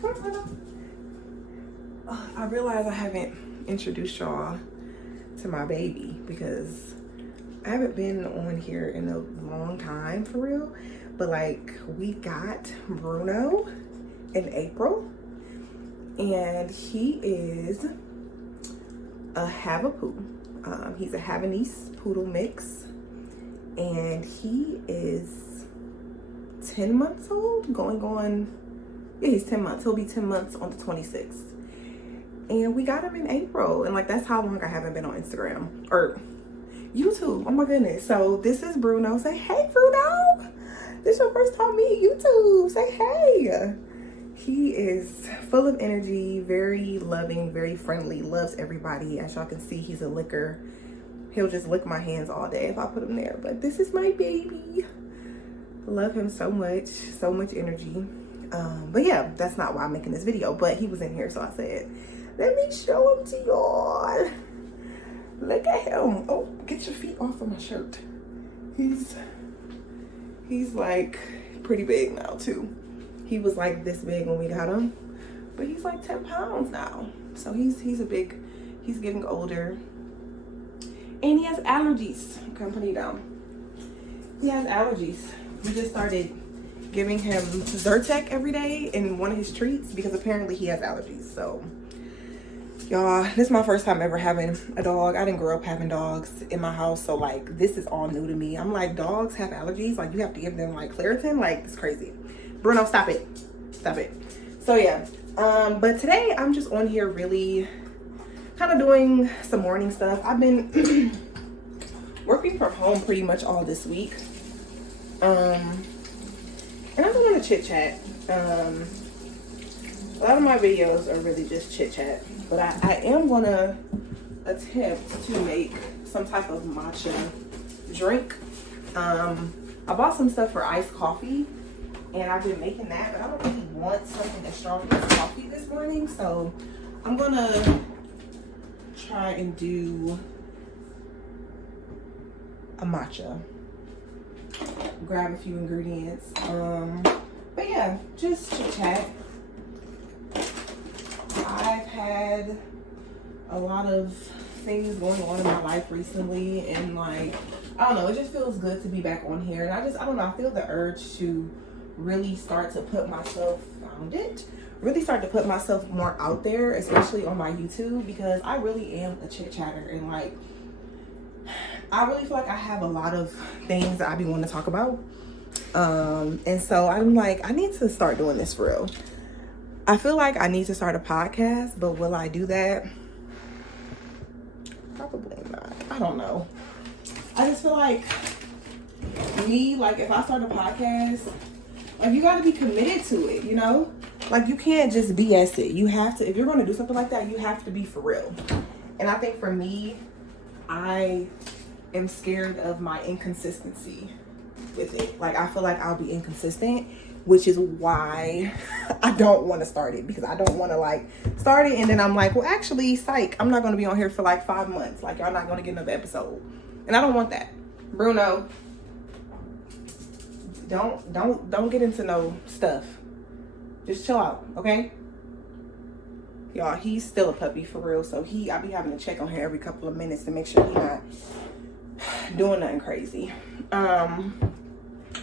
Come on, Bruno. I realize I haven't introduced y'all to my baby because I haven't been on here in a long time for real. But like, we got Bruno in April, and he is a Havapoo. He's a Havanese poodle mix, and he is 10 months old, going on, yeah, he's 10 months. He'll be 10 months on the 26th. And we got him in April, and like, that's how long I haven't been on Instagram or YouTube. Oh my goodness. So this is Bruno. Say hey, Bruno. This is your first time meeting YouTube. Say hey. He is full of energy, very loving, very friendly, loves everybody. As y'all can see, he's a licker. He'll just lick my hands all day if I put him there. But this is my baby. Love him so much energy. But yeah, that's not why I'm making this video. But he was in here, so I said, let me show him to y'all. Look at him. Oh, get your feet off of my shirt. He's like pretty big now too. He was like this big when we got him, but he's like 10 pounds now. So he's getting older. And he has allergies. Come put it down. He has allergies. We just started giving him Zyrtec every day in one of his treats because apparently he has allergies. So y'all, this is my first time ever having a dog. I didn't grow up having dogs in my house, so like this is all new to me. I'm like, dogs have allergies? Like you have to give them like Claritin? Like it's crazy. Bruno, stop it. Stop it. So yeah, but today I'm just on here really kind of doing some morning stuff. I've been working from home pretty much all this week. And I'm going to chit chat. A lot of my videos are really just chit chat, but I am going to attempt to make some type of matcha drink. I bought some stuff for iced coffee, and I've been making that, but I don't really want something as strong as coffee this morning, so I'm going to try and do a matcha. Grab a few ingredients. But yeah, just chit chat. I've had a lot of things going on in my life recently, and like, I don't know, it just feels good to be back on here. And I don't know, I feel the urge to really start to put myself, really start to put myself more out there, especially on my YouTube, because I really am a chit chatter, and like, I really feel like I have a lot of things that I be wanting to talk about. And so I'm like, I need to start doing this for real. I feel like I need to start a podcast, but will I do that? Probably not. I don't know. I just feel like if I start a podcast, like you gotta be committed to it, you know? Like you can't just BS it. You have to, if you're gonna do something like that, you have to be for real. And I think for me, I am scared of my inconsistency with it. Like I feel like I'll be inconsistent, which is why I don't want to start it, because I don't want to like start it and then I'm like, well actually psych, I'm not going to be on here for like 5 months, like y'all not going to get another episode, and I don't want that. Bruno, don't get into no stuff, just chill out, okay? Y'all, he's still a puppy for real, so I be having to check on him every couple of minutes to make sure he's not doing nothing crazy.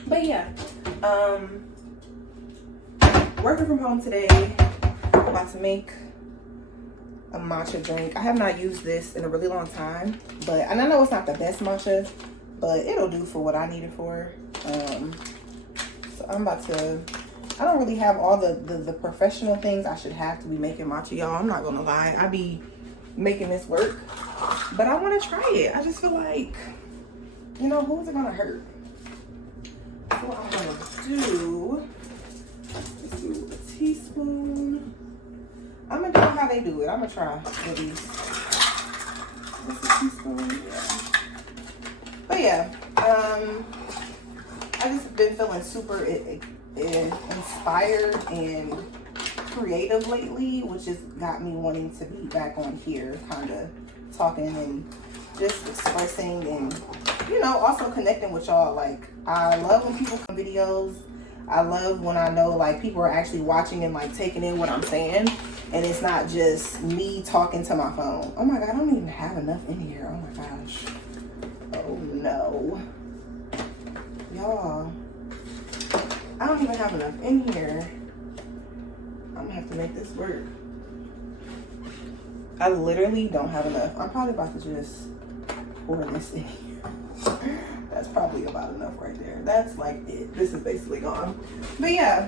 But yeah, working from home today. I'm about to make a matcha drink. I have not used this in a really long time, and I know it's not the best matcha, but it'll do for what I need it for. So I'm about to, I don't really have all the professional things I should have to be making matcha, y'all. I'm not gonna lie, I be making this work, but I want to try it. I just feel like, you know, who's it gonna hurt? So what I'm gonna do, let's do a teaspoon. I'm gonna do how they do it. I'm gonna try at least. What's a teaspoon? Yeah. But yeah, I just been feeling super inspired and creative lately, which has got me wanting to be back on here, kind of talking and just expressing and, you know, also connecting with y'all. Like, I love when people come videos. I love when I know like people are actually watching and like taking in what I'm saying, and it's not just me talking to my phone. Oh my God, I don't even have enough in here. Oh my gosh. Oh no. Y'all, I don't even have enough in here. I'm gonna have to make this work. I literally don't have enough. I'm probably about to just pour this in here. That's probably about enough right there. That's like it. This is basically gone. But yeah,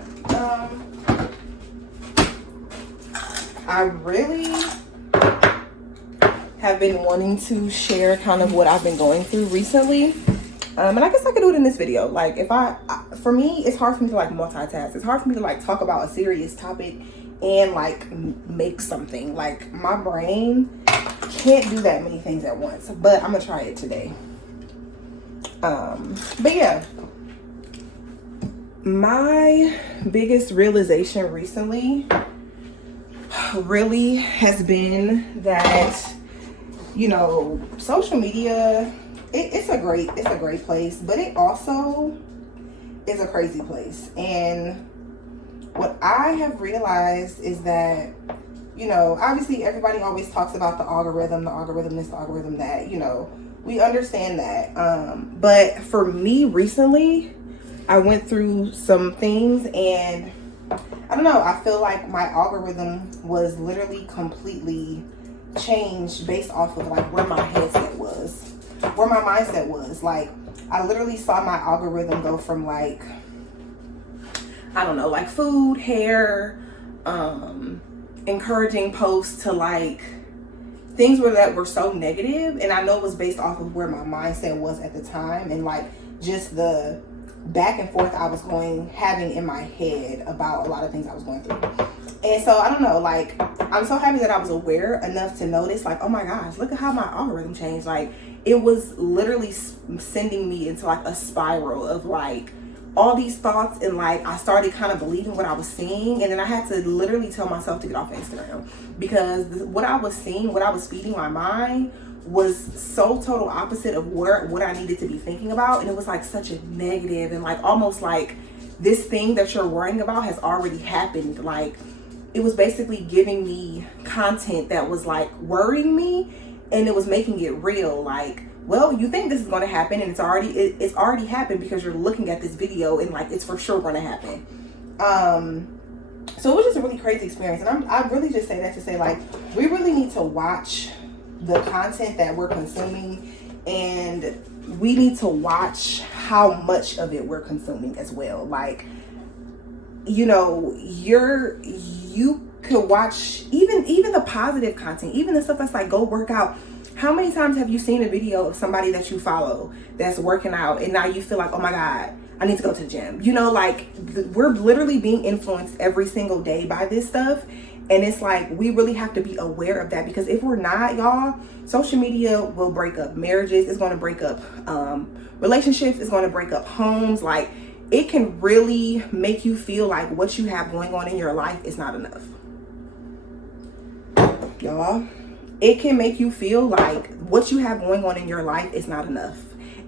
I really have been wanting to share kind of what I've been going through recently. And I guess I could do it in this video. Like for me, it's hard for me to like multitask. It's hard for me to like talk about a serious topic and like make something. Like my brain can't do that many things at once, but I'm gonna try it today. But yeah, my biggest realization recently really has been that, you know, social media, it's a great place, but it also is a crazy place. And what I have realized is that, you know, obviously everybody always talks about the algorithm this, the algorithm that, you know, we understand that. But for me recently, I went through some things and I don't know, I feel like my algorithm was literally completely changed based off of like where my headset was, where my mindset was. Like I literally saw my algorithm go from like, I don't know, like food, hair, encouraging posts to like things that were so negative. And I know it was based off of where my mindset was at the time and like just the back and forth I was having in my head about a lot of things I was going through. And so I don't know, like I'm so happy that I was aware enough to notice like, oh my gosh, look at how my algorithm changed. Like it was literally sending me into like a spiral of like all these thoughts, and like I started kind of believing what I was seeing, and then I had to literally tell myself to get off Instagram because what I was seeing, what I was feeding my mind was so total opposite of what I needed to be thinking about. And it was like such a negative and like almost like this thing that you're worrying about has already happened. Like it was basically giving me content that was like worrying me, and it was making it real. Like, well, you think this is going to happen, and it's already happened because you're looking at this video and like it's for sure going to happen. So it was just a really crazy experience. And I really just say that to say like we really need to watch the content that we're consuming, and we need to watch how much of it we're consuming as well. Like, you know, you could watch even the positive content, even the stuff that's like go work out. How many times have you seen a video of somebody that you follow that's working out and now you feel like, oh my God, I need to go to the gym? You know, like we're literally being influenced every single day by this stuff. And it's like, we really have to be aware of that, because if we're not, y'all, social media will break up marriages. It's going to break up relationships. It's going to break up homes. Like it can really make you feel like what you have going on in your life is not enough. Y'all, it can make you feel like what you have going on in your life is not enough.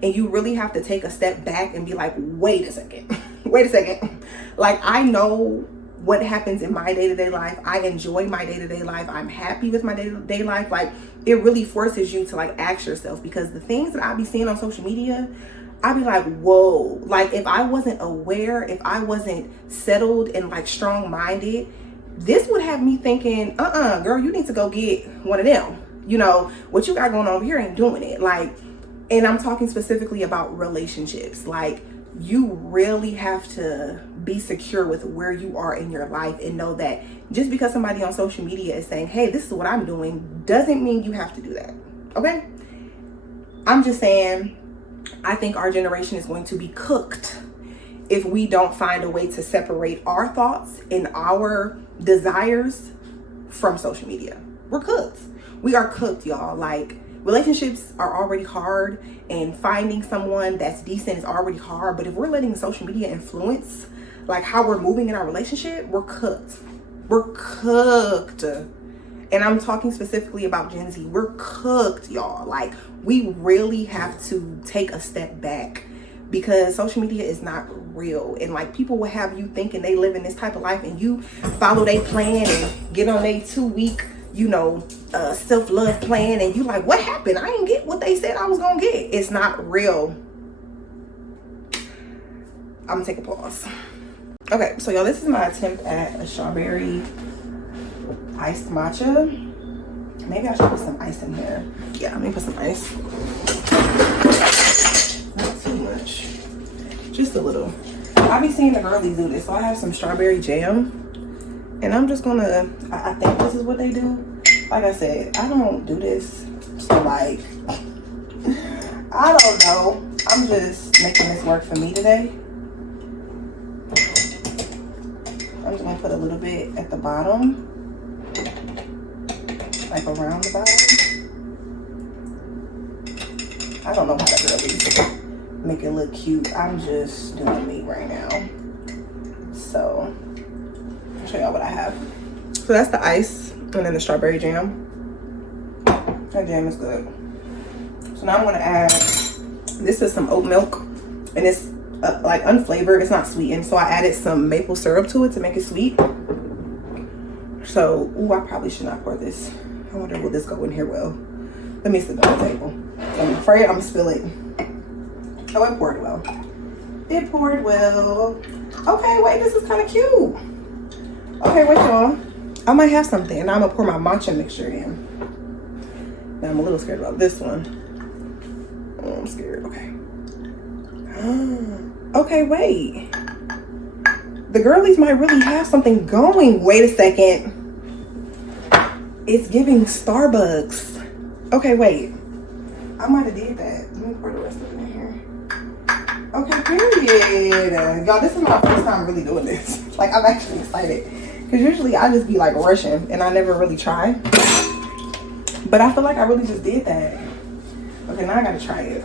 And you really have to take a step back and be like, wait a second. Wait a second. Like I know what happens in my day-to-day life. I enjoy my day-to-day life. I'm happy with my day-to-day life. Like it really forces you to like ask yourself, because the things that I be seeing on social media, I'd be like, whoa. Like if I wasn't aware, if I wasn't settled and like strong-minded, this would have me thinking, girl, you need to go get one of them. You know, what you got going on over here ain't doing it. Like, and I'm talking specifically about relationships. Like you really have to be secure with where you are in your life and know that just because somebody on social media is saying, hey, this is what I'm doing, doesn't mean you have to do that. Okay? I'm just saying, I think our generation is going to be cooked if we don't find a way to separate our thoughts and our desires from social media. We're cooked. We are cooked, y'all. Like relationships are already hard, and finding someone that's decent is already hard. But if we're letting social media influence like how we're moving in our relationship, we're cooked. We're cooked. And I'm talking specifically about Gen Z. We're cooked, y'all. Like we really have to take a step back because social media is not real. And like, people will have you thinking they live in this type of life, and you follow their plan and get on their 2-week, you know, self-love plan, and you like, what happened? I didn't get what they said I was gonna get. It's not real. I'm gonna take a pause. Okay, so y'all, this is my attempt at a strawberry iced matcha. Maybe I should put some ice in here. Yeah, let me put some ice. Not too much, just a little. I be seeing the girlies do this, so I have some strawberry jam, and I'm just gonna, I think this is what they do. Like I said, I don't do this, so like, I don't know. I'm just making this work for me today. I'm just gonna put a little bit at the bottom, like around the bottom. I don't know how to really make it look cute. I'm just doing me right now. So I'll show y'all what I have. So that's the ice, and then the strawberry jam. That jam is good. So now I'm gonna add, this is some oat milk, and it's like unflavored, it's not sweetened. So I added some maple syrup to it to make it sweet. So, ooh, I probably should not pour this. I wonder, will this go in here well? Let me sit down the table. I'm afraid I'm gonna spill it. Oh, it poured well. It poured well. Okay, wait, this is kind of cute. Okay, wait, y'all. I might have something. Now I'm gonna pour my matcha mixture in. Now I'm a little scared about this one. Oh, I'm scared. Okay. Okay, wait. The girlies might really have something going. Wait a second. It's giving Starbucks. Okay, wait. I might have did that. Let me pour the rest of it in here. Okay, period. Y'all, this is my first time really doing this. Like, I'm actually excited. Because usually I just be like rushing and I never really try. But I feel like I really just did that. Okay, now I gotta try it.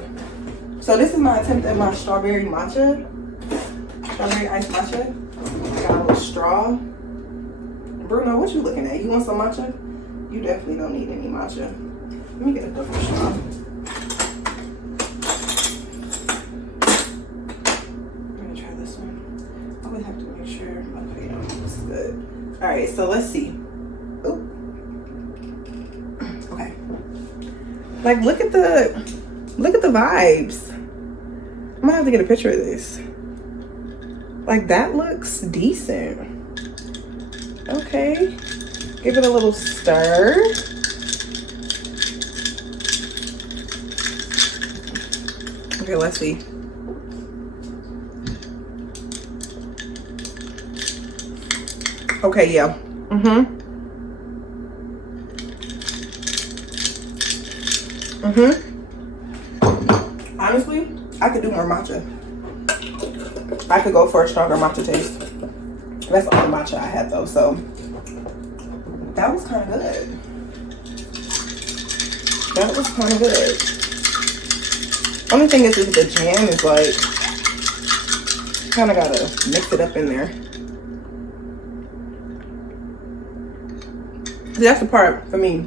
So this is my attempt at my strawberry matcha. Strawberry iced matcha. I got a little straw. Bruno, what you looking at? You want some matcha? You definitely don't need any matcha. Let me get a different straw. I'm gonna try this one. I would have to make sure. Okay, no, it's good. All right, so let's see. Ooh. Okay. Like, look at the vibes. I'm gonna have to get a picture of this. Like, that looks decent. Okay. Give it a little stir. Okay, let's see. Okay, yeah. Honestly, I could do more matcha. I could go for a stronger matcha taste. That's all the matcha I had though, so that was kind of good. That was kind of good. Only thing is the jam is like, kind of gotta mix it up in there. That's the part for me.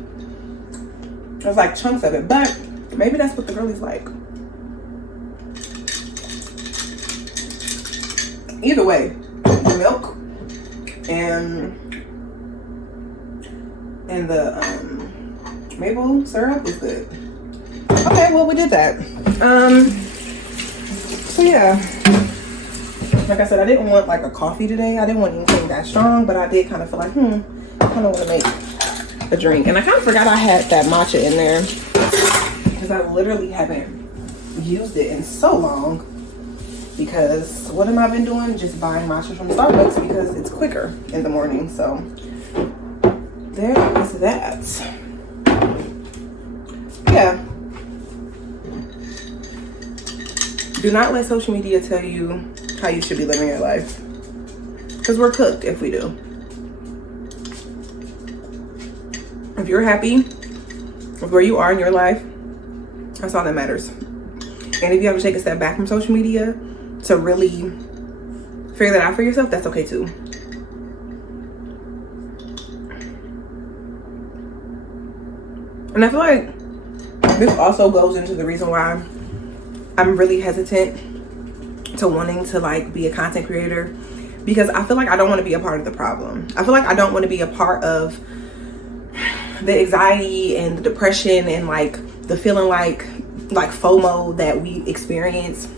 There's like chunks of it, but maybe that's what the girlies like. Either way, the milk and the maple syrup was good. Okay, well, we did that. So yeah, like I said, I didn't want like a coffee today. I didn't want anything that strong, but I did kind of feel like, I kind of want to make a drink. And I kind of forgot I had that matcha in there because I literally haven't used it in so long. Because what have I been doing? Just buying matcha from Starbucks because it's quicker in the morning. So there is that. Yeah. Do not let social media tell you how you should be living your life. Because we're cooked if we do. If you're happy with where you are in your life, that's all that matters. And if you have to take a step back from social media to really figure that out for yourself, that's okay too. And I feel like this also goes into the reason why I'm really hesitant to wanting to like be a content creator, because I feel like I don't want to be a part of the problem. I feel like I don't want to be a part of the anxiety and the depression and like the feeling like FOMO that we experience,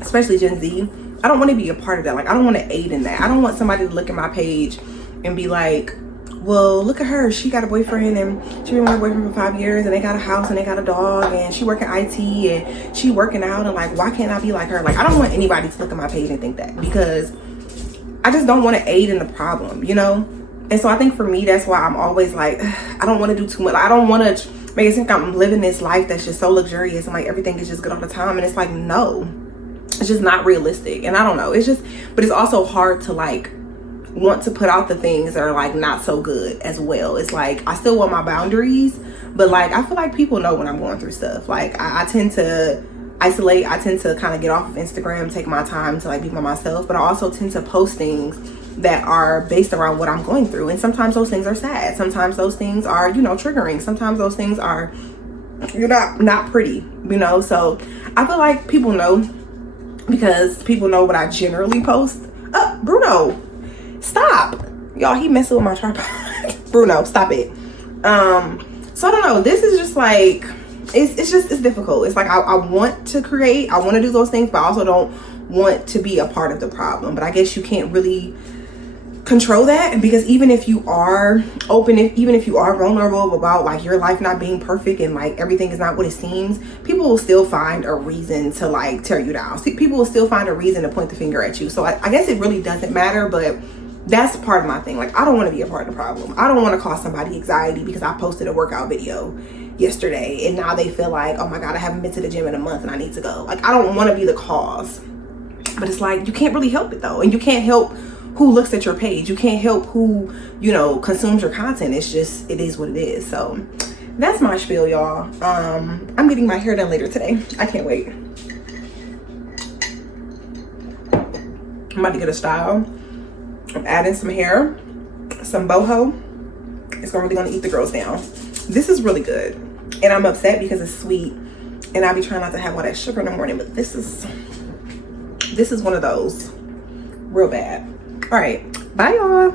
especially Gen Z. I don't want to be a part of that. Like, I don't want to aid in that. I don't want somebody to look at my page and be like, well, look at her, she got a boyfriend and she been with her boyfriend for 5 years and they got a house and they got a dog and she working IT and she working out, and like, why can't I be like her? Like, I don't want anybody to look at my page and think that, because I just don't want to aid in the problem, you know? And so I think for me, that's why I'm always like, I don't want to do too much. I don't want to make it think I'm living this life that's just so luxurious and like everything is just good all the time. And it's like, no, it's just not realistic. And I don't know, it's just, but it's also hard to like want to put out the things that are like not so good as well. It's like, I still want my boundaries, but like, I feel like people know when I'm going through stuff. Like, I tend to isolate. I tend to kind of get off of Instagram, take my time to like be by myself, but I also tend to post things that are based around what I'm going through. And sometimes those things are sad. Sometimes those things are, you know, triggering. Sometimes those things are, you're not pretty, you know? So I feel like people know, because people know what I generally post. Bruno, stop. Y'all, he messing with my tripod. Bruno, stop it. So I don't know. This is just like, it's difficult. It's like, I want to create, I want to do those things, but I also don't want to be a part of the problem. But I guess you can't really control that, because even if you are open, even if you are vulnerable about like your life not being perfect and like everything is not what it seems, people will still find a reason to like tear you down. People will still find a reason to point the finger at you. So I guess it really doesn't matter, but that's part of my thing. Like, I don't want to be a part of the problem. I don't want to cause somebody anxiety because I posted a workout video yesterday and now they feel like, oh my God, I haven't been to the gym in a month and I need to go. Like, I don't want to be the cause. But it's like, you can't really help it though. And you can't help who looks at your page. You can't help who, you know, consumes your content. It's just, it is what it is. So that's my spiel, y'all. I'm getting my hair done later today. I can't wait. I'm about to get a style. I'm adding some hair, some boho. It's really gonna eat the girls down. This is really good. And I'm upset because it's sweet. And I be trying not to have all that sugar in the morning, but this is one of those real bad. All right, bye y'all.